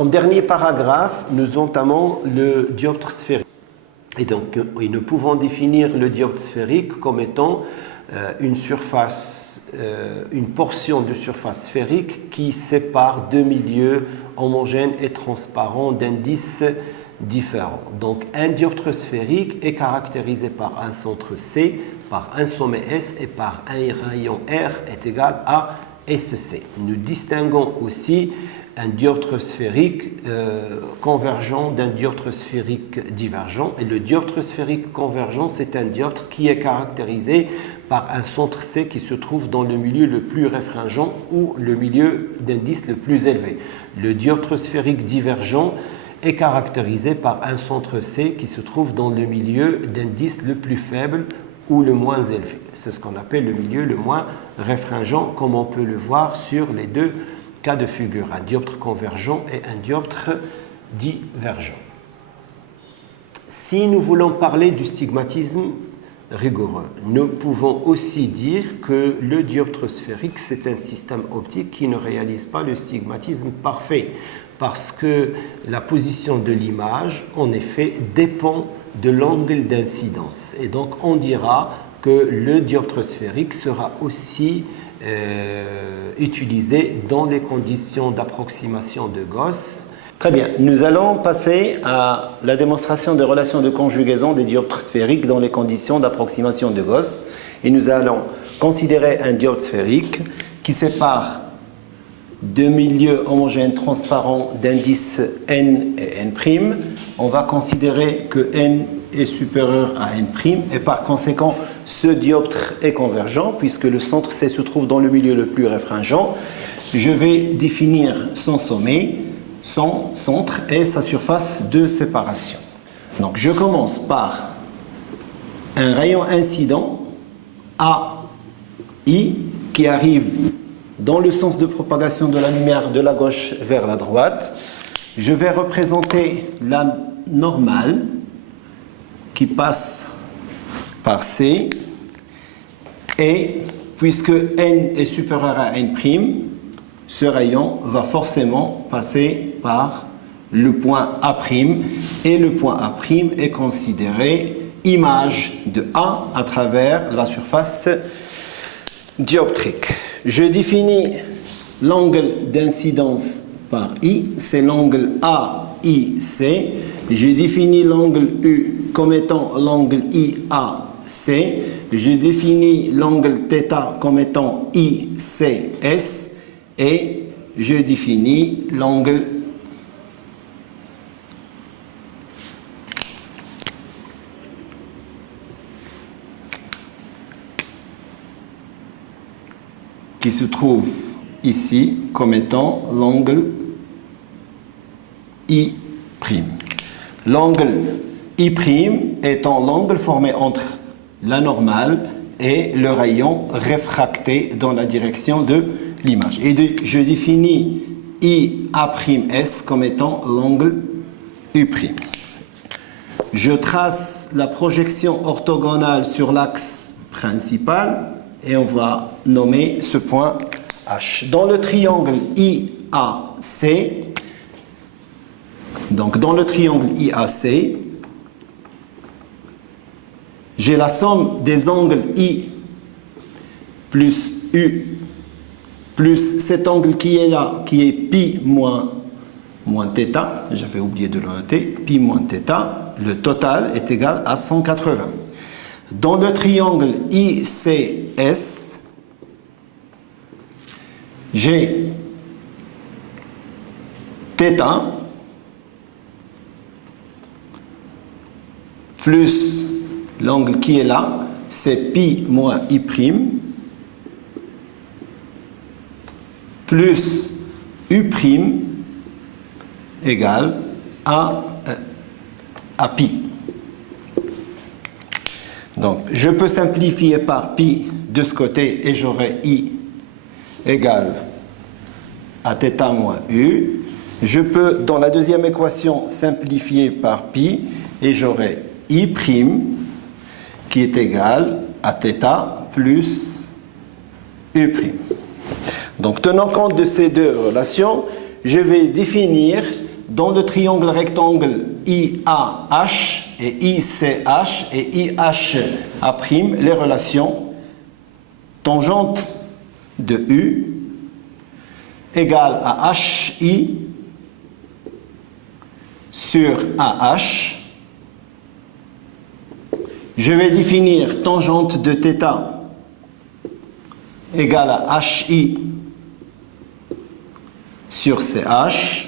Comme dernier paragraphe, nous entamons le dioptre sphérique. Et donc, nous pouvons définir le dioptre sphérique comme étant une portion de surface sphérique qui sépare deux milieux homogènes et transparents d'indices différents. Donc, un dioptre sphérique est caractérisé par un centre C, par un sommet S et par un rayon R est égal à SC. Nous distinguons aussi un dioptre sphérique convergent d'un dioptre sphérique divergent. Et le dioptre sphérique convergent, c'est un dioptre qui est caractérisé par un centre C qui se trouve dans le milieu le plus réfringent ou le milieu d'indice le plus élevé. Le dioptre sphérique divergent est caractérisé par un centre C qui se trouve dans le milieu d'indice le plus faible ou le moins élevé. C'est ce qu'on appelle le milieu le moins réfringent, comme on peut le voir sur les deux cas de figure, un dioptre convergent et un dioptre divergent. Si nous voulons parler du stigmatisme rigoureux, nous pouvons aussi dire que le dioptre sphérique, c'est un système optique qui ne réalise pas le stigmatisme parfait, parce que la position de l'image, en effet, dépend de l'angle d'incidence. Et donc, on dira que le dioptre sphérique sera aussi utilisé dans les conditions d'approximation de Gauss. Très bien, nous allons passer à la démonstration des relations de conjugaison des dioptres sphériques dans les conditions d'approximation de Gauss. Et nous allons considérer un dioptre sphérique qui sépare deux milieux homogènes transparents d'indices n et n'. On va considérer que n est supérieur à n' et par conséquent ce dioptre est convergent puisque le centre C se trouve dans le milieu le plus réfringent. Je vais définir son sommet, son centre et sa surface de séparation. Donc je commence par un rayon incident AI qui arrive dans le sens de propagation de la lumière de la gauche vers la droite. Je vais représenter la normale qui passe par C et puisque n est supérieur à n', ce rayon va forcément passer par le point A' et le point A' est considéré image de A à travers la surface dioptrique. Je définis l'angle d'incidence par I, c'est l'angle AIC. Je définis l'angle U comme étant l'angle IAC. Je définis l'angle θ comme étant ICS. Et je définis l'angle qui se trouve ici comme étant l'angle I'. L'angle I' étant l'angle formé entre la normale et le rayon réfracté dans la direction de l'image. Et je définis IA'S comme étant l'angle U'. Je trace la projection orthogonale sur l'axe principal et on va nommer ce point H. Dans le triangle IAC, donc dans le triangle IAC, j'ai la somme des angles I plus U plus cet angle qui est là, qui est pi moins θ, j'avais oublié de le noter, pi moins θ, le total est égal à 180. Dans le triangle ICS, j'ai θ plus l'angle qui est là, c'est pi moins I', plus U' égale à pi. Donc, je peux simplifier par pi de ce côté et j'aurai I égale à θ moins U. Je peux, dans la deuxième équation, simplifier par pi et j'aurai I' qui est égal à θ plus U'. Donc, tenant compte de ces deux relations, je vais définir dans le triangle rectangle IAH et ICH et IHA', les relations tangente de U égale à HI sur AH. Je vais définir tangente de θ égale à HI sur CH.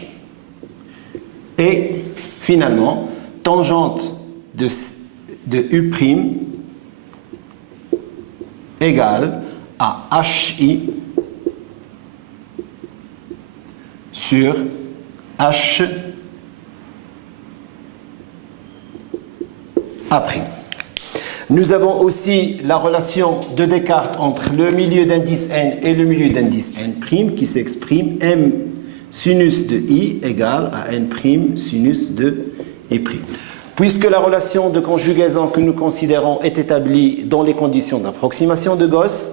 Et finalement, tangente de U' égale à HI sur H A'. Nous avons aussi la relation de Descartes entre le milieu d'indice n et le milieu d'indice n' qui s'exprime m sinus de i égale à n' sinus de i'. Puisque la relation de conjugaison que nous considérons est établie dans les conditions d'approximation de Gauss,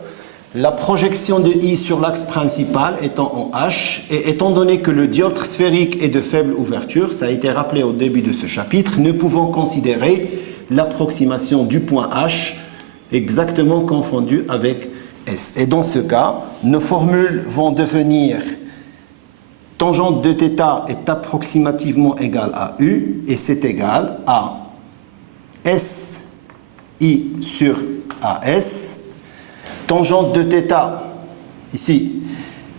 la projection de i sur l'axe principal étant en h, et étant donné que le dioptre sphérique est de faible ouverture, ça a été rappelé au début de ce chapitre, nous pouvons considérer l'approximation du point h exactement confondue avec s. Et dans ce cas, nos formules vont devenir tangente de θ est approximativement égale à u, et c'est égal à SI sur AS. Tangente de θ, ici,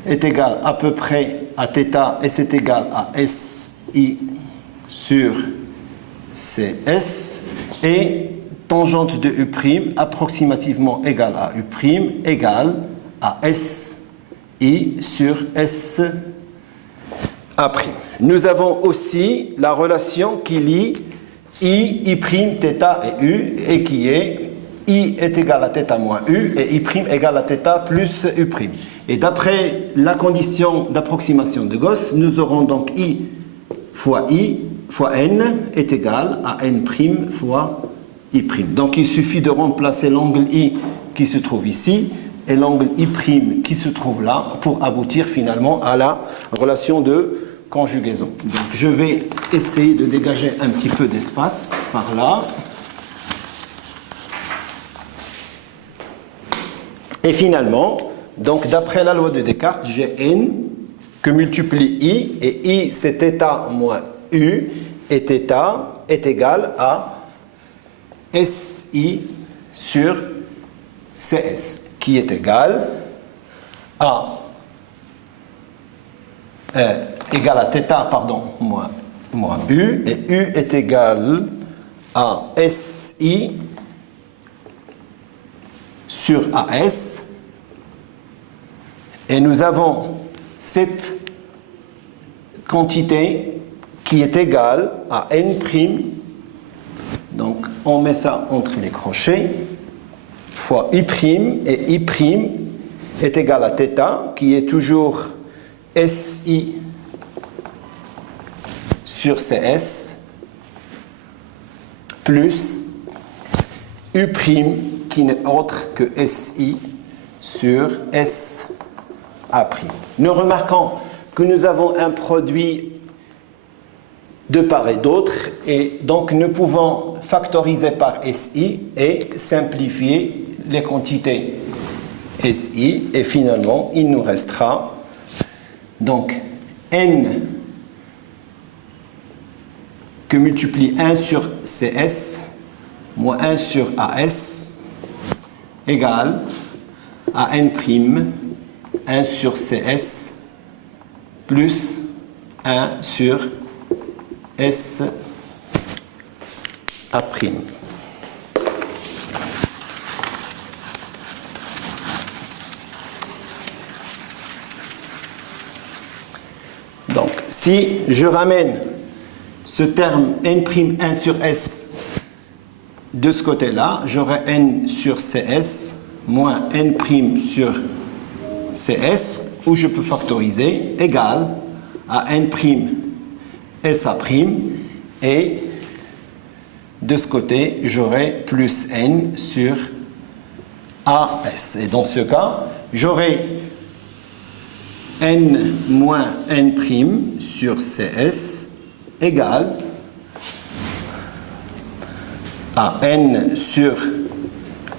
est égale à peu près à θ, et c'est égal à SI sur CS. Et tangente de U', approximativement égale à U', égale à SI sur S. A'. Nous avons aussi la relation qui lie I, I', θ et U, et qui est I est égal à θ moins U et I' égale à θ plus U'. Et d'après la condition d'approximation de Gauss, nous aurons donc I fois N est égal à N' fois I'. Donc il suffit de remplacer l'angle I qui se trouve ici et l'angle I' qui se trouve là pour aboutir finalement à la relation de conjugaison. Donc je vais essayer de dégager un petit peu d'espace par là. Et finalement, donc d'après la loi de Descartes, j'ai N que multiplie I, et I c'est θ moins U, et θ est égal à SI sur CS, qui est égal à θ, moins U, et U est égal à SI sur AS, et nous avons cette quantité qui est égale à N', donc on met ça entre les crochets, fois I', et I' est égal à θ, qui est toujours SI sur CS, plus U', qui n'est autre que SI sur SA'. Nous remarquons que nous avons un produit de part et d'autre, et donc nous pouvons factoriser par SI et simplifier les quantités SI, et finalement il nous restera donc N que multiplie 1 sur CS moins 1 sur AS égale à N', 1 sur CS plus 1 sur SA'. Donc, si je ramène ce terme N'1 sur S de ce côté-là, j'aurai N sur CS moins N' sur CS, où je peux factoriser, égal à N' SA', et de ce côté, j'aurai plus N sur AS. Et dans ce cas, j'aurai N moins N' sur CS égale à n sur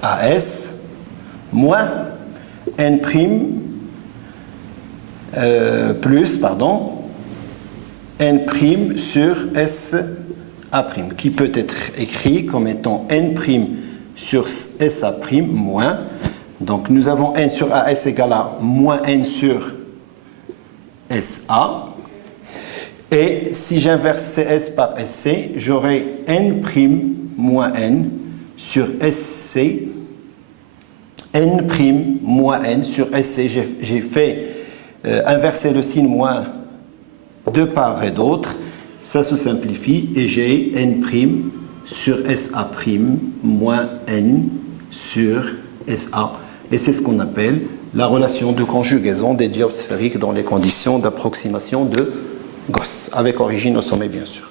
AS moins n prime plus, pardon, n prime sur SA prime, qui peut être écrit comme étant n prime sur SA prime moins. Donc nous avons n sur AS égale à moins n sur SA. Et si j'inverse CS par SC, j'aurai n prime moins n sur SC, n prime moins n sur SC. J'ai fait inverser le signe moins de part et d'autre. Ça se simplifie et j'ai n prime sur SA prime moins n sur SA. Et c'est ce qu'on appelle la relation de conjugaison des dioptres sphériques dans les conditions d'approximation de Gauss, avec origine au sommet bien sûr.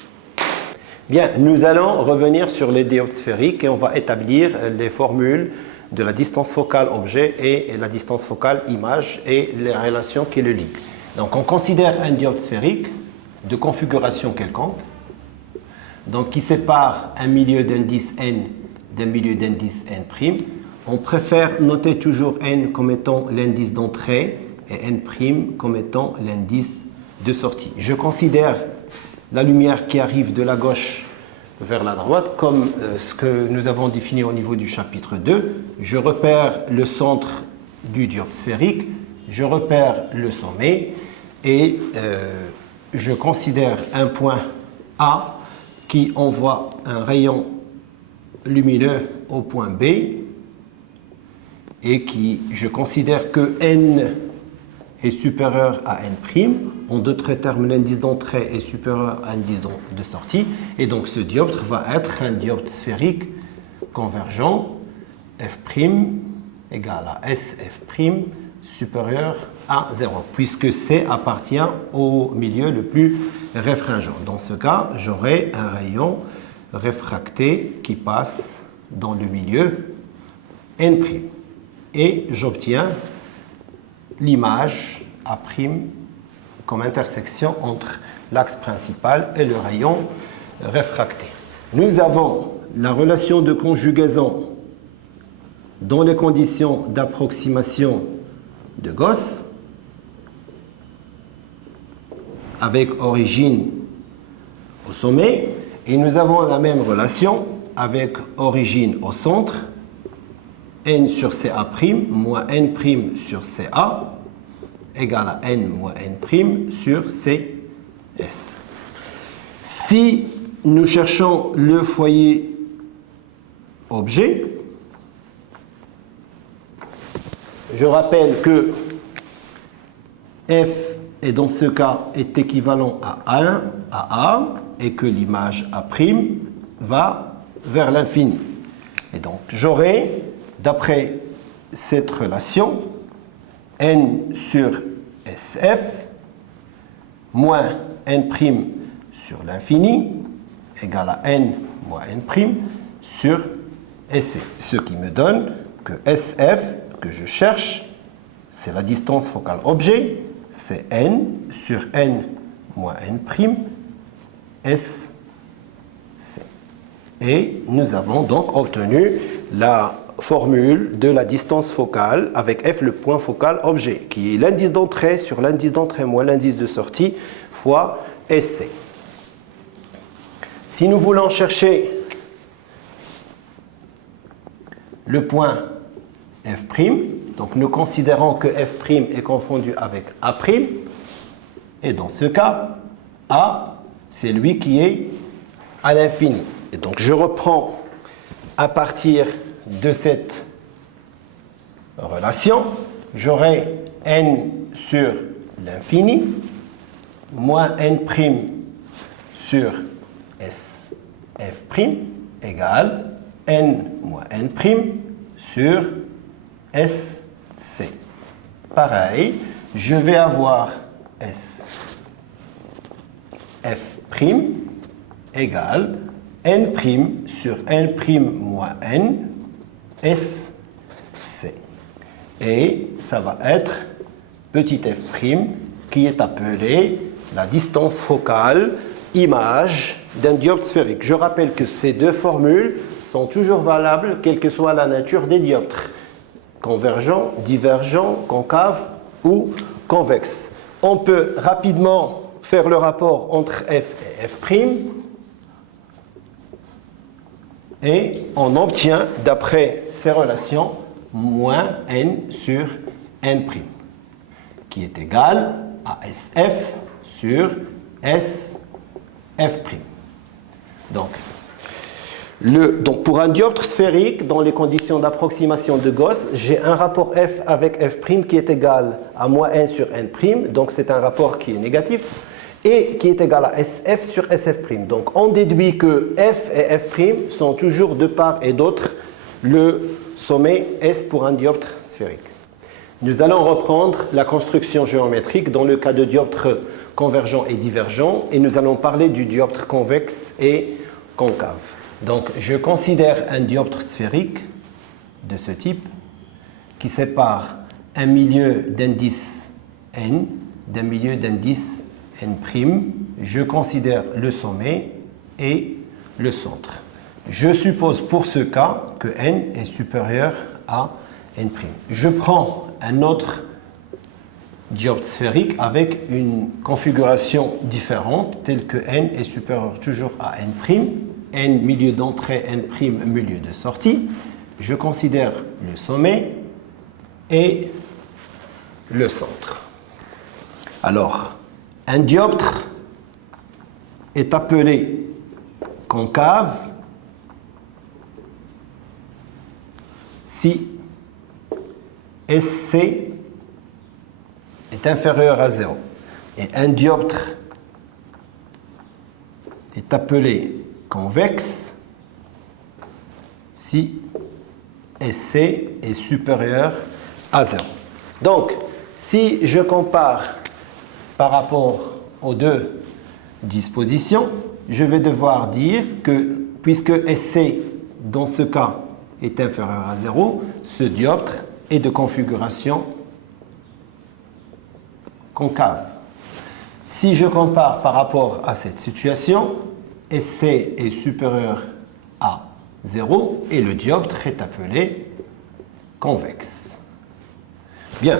Bien, nous allons revenir sur les dioptres sphériques et on va établir les formules de la distance focale objet et la distance focale image et les relations qui le lient. Donc on considère un dioptre sphérique de configuration quelconque, donc qui sépare un milieu d'indice n d'un milieu d'indice n'. On préfère noter toujours n comme étant l'indice d'entrée et n' comme étant l'indice de sortie. Je considère la lumière qui arrive de la gauche vers la droite comme ce que nous avons défini au niveau du chapitre 2. Je repère le centre du dioptre sphérique, je repère le sommet et je considère un point A qui envoie un rayon lumineux au point B et je considère que n est supérieur à n'. En d'autres termes, l'indice d'entrée est supérieur à l'indice de sortie. Et donc ce dioptre va être un dioptre sphérique convergent f' égale à SF' supérieur à 0, puisque C appartient au milieu le plus réfringent. Dans ce cas, j'aurai un rayon réfracté qui passe dans le milieu n'. Et j'obtiens l'image A' comme intersection entre l'axe principal et le rayon réfracté. Nous avons la relation de conjugaison dans les conditions d'approximation de Gauss avec origine au sommet et nous avons la même relation avec origine au centre, n sur CA' moins n' sur CA égale à n moins n' sur CS. Si nous cherchons le foyer objet, je rappelle que f est dans ce cas est équivalent à 1 à A et que l'image A' va vers l'infini. Et donc j'aurai, d'après cette relation, n sur SF moins n' sur l'infini égale à n moins n' sur SC. Ce qui me donne que SF, que je cherche, c'est la distance focale objet, c'est n sur n moins n' SC. Et nous avons donc obtenu la formule de la distance focale avec f le point focal objet, qui est l'indice d'entrée sur l'indice d'entrée moins l'indice de sortie fois SC. Si nous voulons chercher le point f', donc nous considérons que f' est confondu avec A', et dans ce cas, A, c'est lui qui est à l'infini. Et donc je reprends à partir de cette relation, j'aurai n sur l'infini moins n' sur SF' égale n moins n' sur SC. Pareil, je vais avoir F' égale n' sur n' moins n SC. Et ça va être petit f' qui est appelé la distance focale image d'un dioptre sphérique. Je rappelle que ces deux formules sont toujours valables, quelle que soit la nature des dioptres. Convergent, divergent, concave ou convexe. On peut rapidement faire le rapport entre f et f', et on obtient, d'après ces relations, moins n sur n', qui est égal à SF sur SF'. Donc pour un dioptre sphérique, dans les conditions d'approximation de Gauss, j'ai un rapport F avec F' qui est égal à moins n sur n', donc c'est un rapport qui est négatif, et qui est égal à SF sur SF'. Donc on déduit que F et F' sont toujours de part et d'autre le sommet S pour un dioptre sphérique. Nous allons reprendre la construction géométrique dans le cas de dioptre convergent et divergent, et nous allons parler du dioptre convexe et concave. Donc je considère un dioptre sphérique de ce type qui sépare un milieu d'indice n d'un milieu d'indice n'. Je considère le sommet et le centre. Je suppose pour ce cas que n est supérieur à n'. Je prends un autre dioptre sphérique avec une configuration différente, telle que n est supérieur toujours à n', n milieu d'entrée, n' milieu de sortie. Je considère le sommet et le centre. Alors, un dioptre est appelé concave si SC est inférieur à 0. Et un dioptre est appelé convexe si SC est supérieur à 0. Donc, si je compare par rapport aux deux dispositions, je vais devoir dire que puisque SC dans ce cas est inférieur à 0, ce dioptre est de configuration concave. Si je compare par rapport à cette situation, SC est supérieur à 0 et le dioptre est appelé convexe. Bien,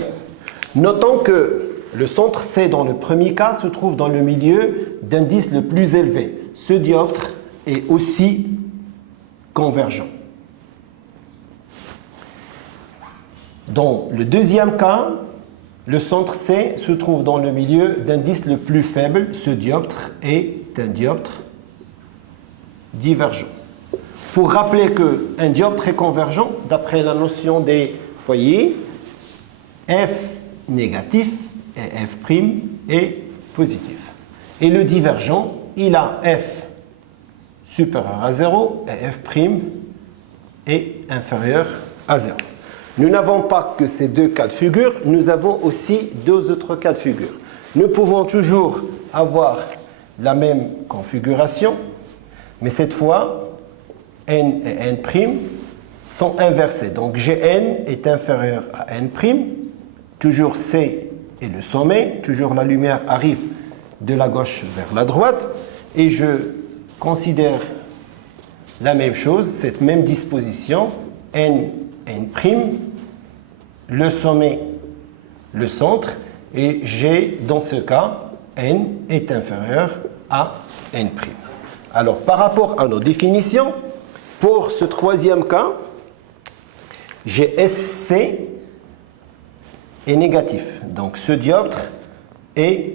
notons que le centre C dans le premier cas se trouve dans le milieu d'indice le plus élevé. Ce dioptre est aussi convergent. Dans le deuxième cas, le centre C se trouve dans le milieu d'indice le plus faible. Ce dioptre est un dioptre divergent. Pour rappeler qu'un dioptre est convergent, d'après la notion des foyers, F négatif et F' est positif. Et le divergent, il a F supérieur à 0 et F' est inférieur à 0. Nous n'avons pas que ces deux cas de figure, nous avons aussi deux autres cas de figure. Nous pouvons toujours avoir la même configuration, mais cette fois, n et n' sont inversés. Donc Gn est inférieur à n', toujours C est le sommet, toujours la lumière arrive de la gauche vers la droite, et je considère la même chose, cette même disposition, n, n', le sommet, le centre, et G, dans ce cas, n est inférieur à n'. Alors, par rapport à nos définitions, pour ce troisième cas, GSC est négatif. Donc, ce dioptre est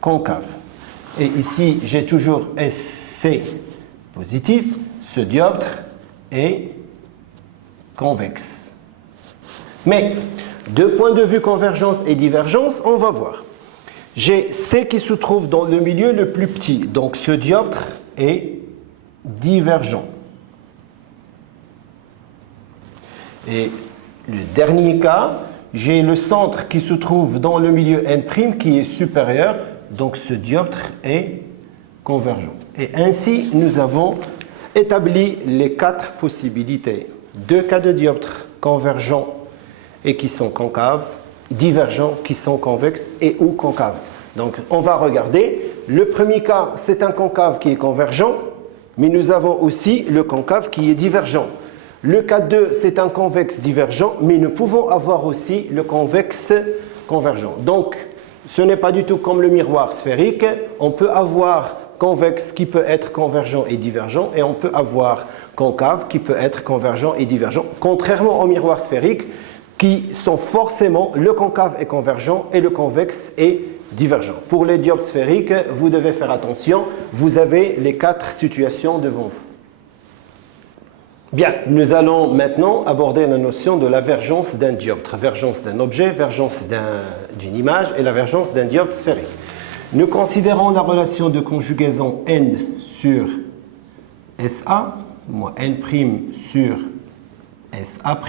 concave. Et ici, j'ai toujours SC positif. Ce dioptre est convexe. Mais, de point de vue convergence et divergence, on va voir. J'ai C qui se trouve dans le milieu le plus petit. Donc, ce dioptre est divergent. Et le dernier cas, j'ai le centre qui se trouve dans le milieu n' qui est supérieur. Donc, ce dioptre est convergent. Et ainsi, nous avons établi les quatre possibilités. Deux cas de dioptres convergents et qui sont concaves, divergents qui sont convexes et ou concaves. Donc, on va regarder. Le premier cas, c'est un concave qui est convergent, mais nous avons aussi le concave qui est divergent. Le cas 2, c'est un convexe divergent, mais nous pouvons avoir aussi le convexe convergent. Donc, ce n'est pas du tout comme le miroir sphérique. On peut avoir convexe qui peut être convergent et divergent, et on peut avoir concave qui peut être convergent et divergent, contrairement au miroir sphérique, qui sont forcément le concave est convergent et le convexe est divergent. Pour les dioptres sphériques, vous devez faire attention, vous avez les 4 situations devant vous. Bien, nous allons maintenant aborder la notion de la vergence d'un dioptre, vergence d'un objet, vergence d'une image et la vergence d'un dioptre sphérique. Nous considérons la relation de conjugaison n sur SA, moins n' sur SA'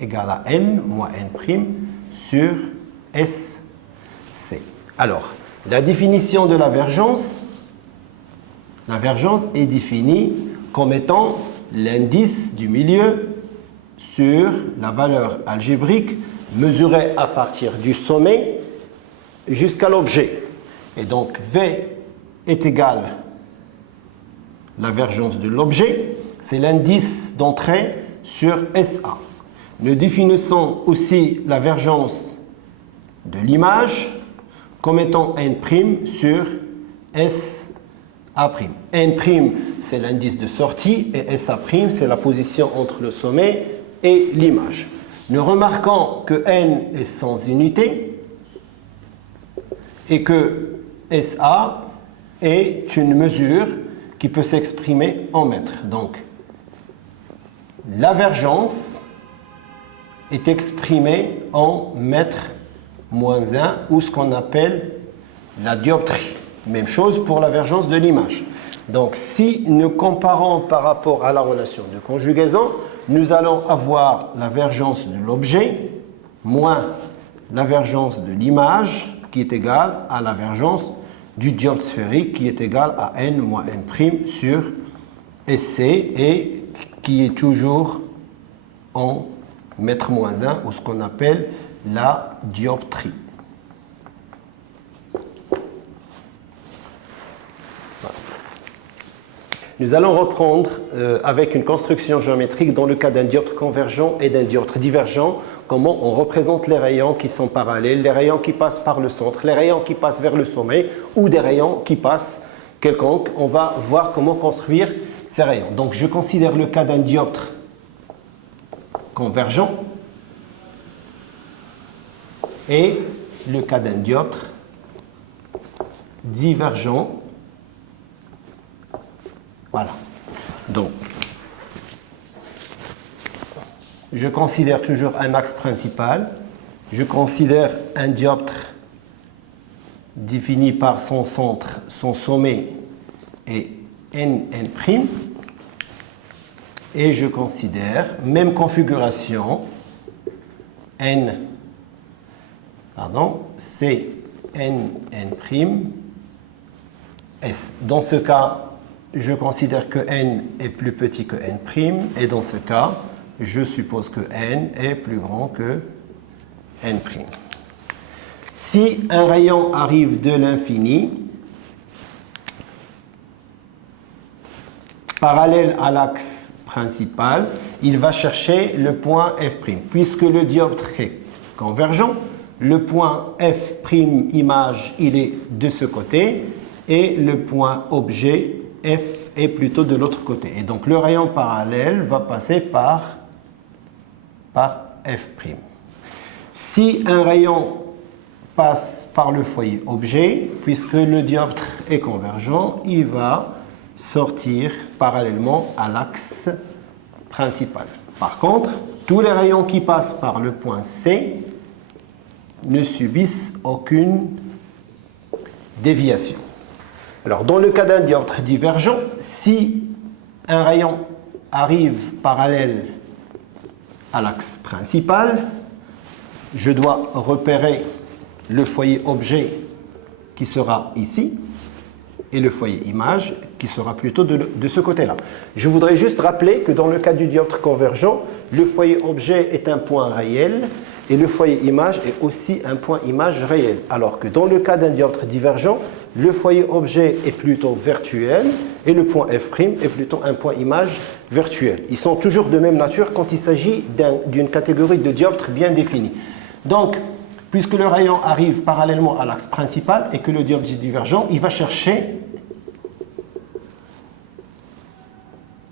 égale à n moins n' sur SC. Alors, la définition de la vergence est définie comme étant l'indice du milieu sur la valeur algébrique mesurée à partir du sommet jusqu'à l'objet. Et donc, V est égal à la vergence de l'objet, c'est l'indice d'entrée sur SA. Nous définissons aussi la vergence de l'image comme étant n' sur SA'. N', c'est l'indice de sortie et SA', c'est la position entre le sommet et l'image. Nous remarquons que n est sans unité et que SA est une mesure qui peut s'exprimer en mètres. Donc, la vergence est exprimée en mètres moins 1 ou ce qu'on appelle la dioptrie. Même chose pour la vergence de l'image. Donc, si nous comparons par rapport à la relation de conjugaison, nous allons avoir la vergence de l'objet moins la vergence de l'image qui est égale à la vergence du dioptre sphérique qui est égale à n moins n' sur SC et qui est toujours en mètre moins 1 ou ce qu'on appelle la dioptrie. Nous allons reprendre avec une construction géométrique dans le cas d'un dioptre convergent et d'un dioptre divergent, comment on représente les rayons qui sont parallèles, les rayons qui passent par le centre, les rayons qui passent vers le sommet ou des rayons qui passent quelconque. On va voir comment construire ces rayons. Donc je considère le cas d'un dioptre convergent et le cas d'un dioptre divergent. Voilà. Donc, je considère toujours un axe principal. Je considère un dioptre défini par son centre, son sommet et n'. Et je considère, même configuration, c'est n', S. Dans ce cas, je considère que n est plus petit que n', et dans ce cas, je suppose que n est plus grand que n'. Si un rayon arrive de l'infini, parallèle à l'axe principal, il va chercher le point f'. Puisque le dioptre est convergent, le point f' image, il est de ce côté, et le point objet f est plutôt de l'autre côté. Et donc le rayon parallèle va passer par f'. Si un rayon passe par le foyer objet, puisque le dioptre est convergent, il va sortir parallèlement à l'axe principal. Par contre, tous les rayons qui passent par le point C ne subissent aucune déviation. Alors, dans le cas d'un dioptre divergent, si un rayon arrive parallèle à l'axe principal, je dois repérer le foyer objet qui sera ici et le foyer image qui sera plutôt de ce côté-là. Je voudrais juste rappeler que dans le cas du dioptre convergent, le foyer objet est un point réel et le foyer image est aussi un point image réel. Alors que dans le cas d'un dioptre divergent, le foyer objet est plutôt virtuel et le point F' est plutôt un point image virtuel. Ils sont toujours de même nature quand il s'agit d'une catégorie de dioptres bien définie. Donc, puisque le rayon arrive parallèlement à l'axe principal et que le dioptre est divergent, il va chercher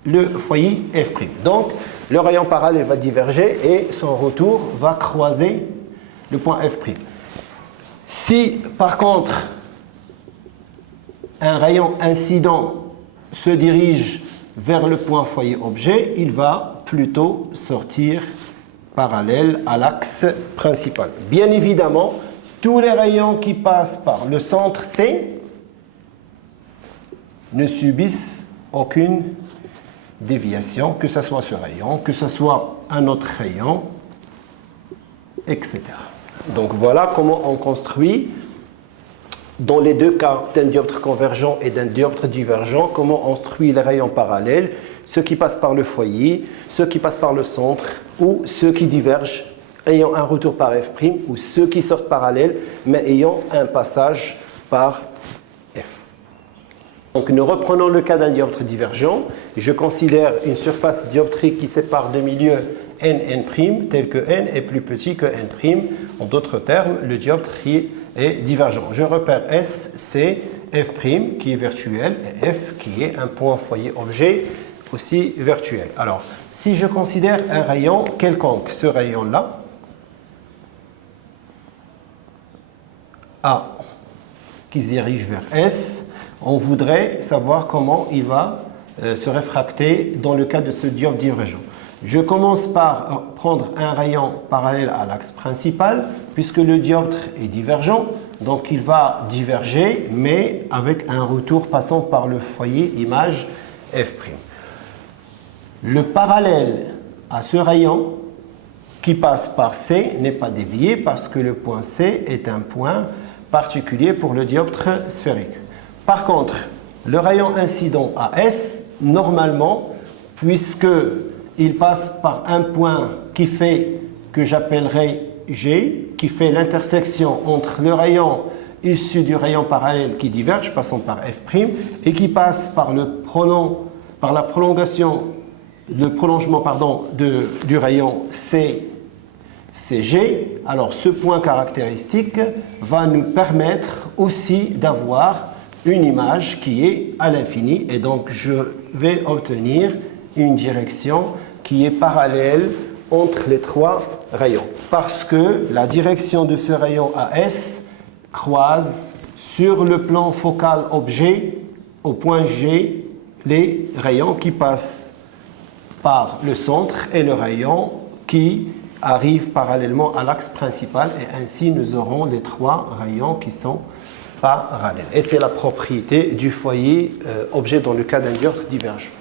le foyer F'. Donc, le rayon parallèle va diverger et son retour va croiser le point F'. Si, par contre, un rayon incident se dirige vers le point foyer objet, il va plutôt sortir parallèle à l'axe principal. Bien évidemment, tous les rayons qui passent par le centre C ne subissent aucune déviation, que ce soit ce rayon, que ce soit un autre rayon, etc. Donc voilà comment on construit, dans les deux cas d'un dioptre convergent et d'un dioptre divergent, comment on construit les rayons parallèles, ceux qui passent par le foyer, ceux qui passent par le centre, ou ceux qui divergent ayant un retour par F', ou ceux qui sortent parallèles mais ayant un passage par F. Donc nous reprenons le cas d'un dioptre divergent. Je considère une surface dioptrique qui sépare deux milieux n, n', tel que n est plus petit que n'. En d'autres termes, le dioptre est divergent. Je repère S, C, F' qui est virtuel et F qui est un point foyer objet aussi virtuel. Alors, si je considère un rayon quelconque, ce rayon-là, A, qui se dirige vers S, on voudrait savoir comment il va se réfracter dans le cas de ce dioptre divergent. Je commence par prendre un rayon parallèle à l'axe principal, puisque le dioptre est divergent, donc il va diverger, mais avec un retour passant par le foyer image F'. Le parallèle à ce rayon qui passe par C n'est pas dévié parce que le point C est un point particulier pour le dioptre sphérique. Par contre, le rayon incident à S, normalement, puisqu'il passe par un point qui fait, que j'appellerai G, qui fait l'intersection entre le rayon issu du rayon parallèle qui diverge, passant par F', et qui passe par le prolongement du rayon CG, alors ce point caractéristique va nous permettre aussi d'avoir une image qui est à l'infini et donc je vais obtenir une direction qui est parallèle entre les trois rayons parce que la direction de ce rayon AS croise sur le plan focal objet au point G les rayons qui passent par le centre et le rayon qui arrive parallèlement à l'axe principal et ainsi nous aurons les trois rayons qui sont parallèles. Et c'est la propriété du foyer objet dans le cas d'un dioptre divergent.